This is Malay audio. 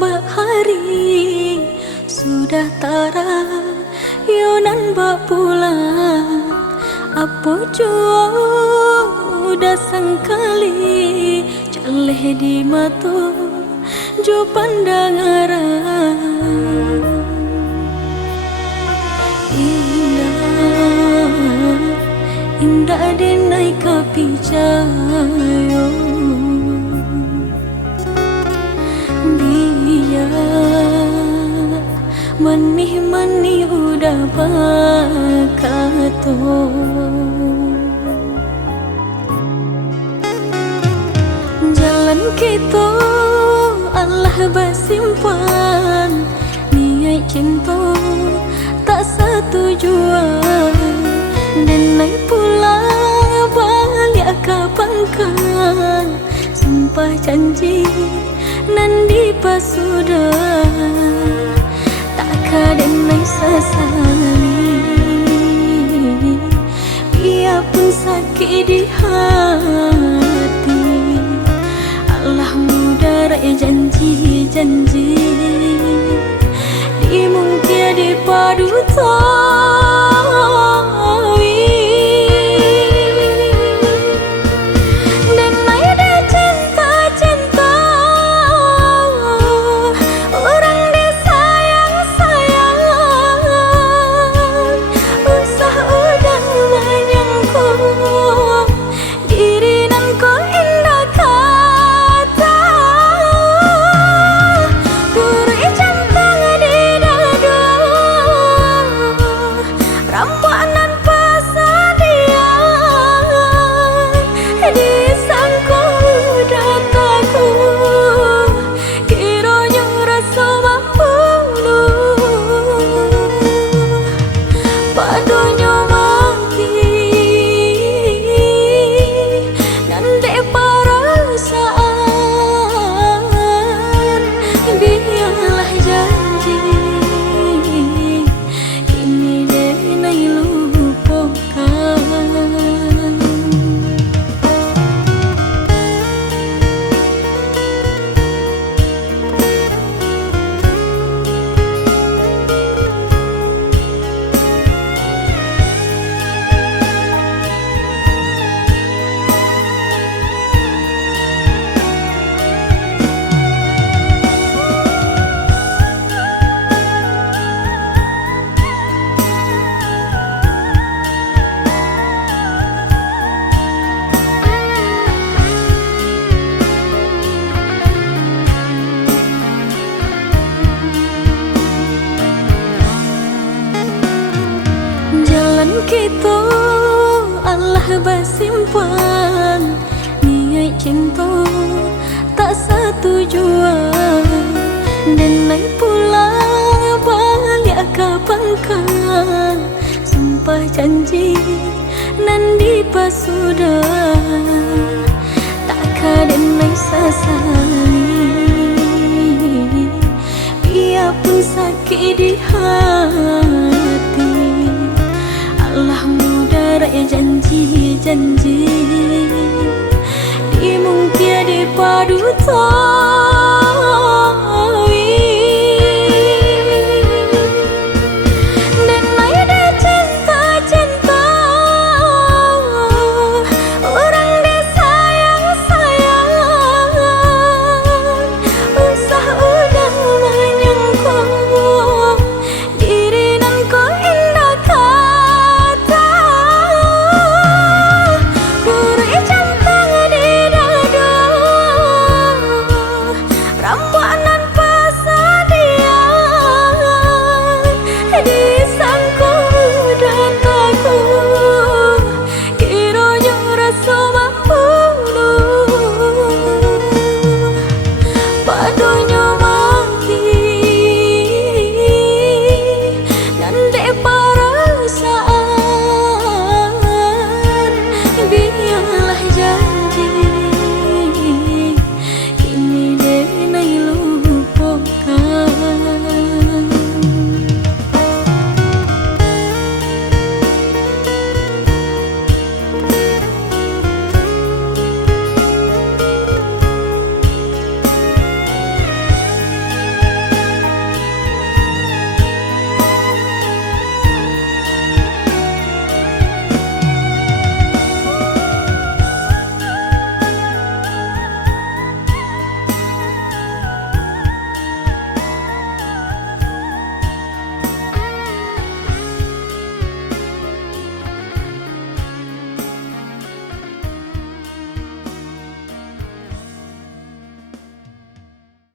bahari sudah tara yonan bak pulang apa jua udah sangkali caleh di mata jo pandangaran indah denai kapijayo biar manih-manih udah bakato jalan kita Allah bersimpan niat cinta tak satu jua dan naik pulang balik kapan kan sumpah janji nanti pas sudah tak kadang naik sesali biarpun sakit di hati Allah mudah rai janji-janji di mungkin di padu kita Allah bersimpan niat cinta tak satu jua dan naik pulang balik kapan kan sumpah janji nanti pas sudah tak kadang naik sesali biarpun sakit di hati Allah mudah rai janji-janji di mungkin di padu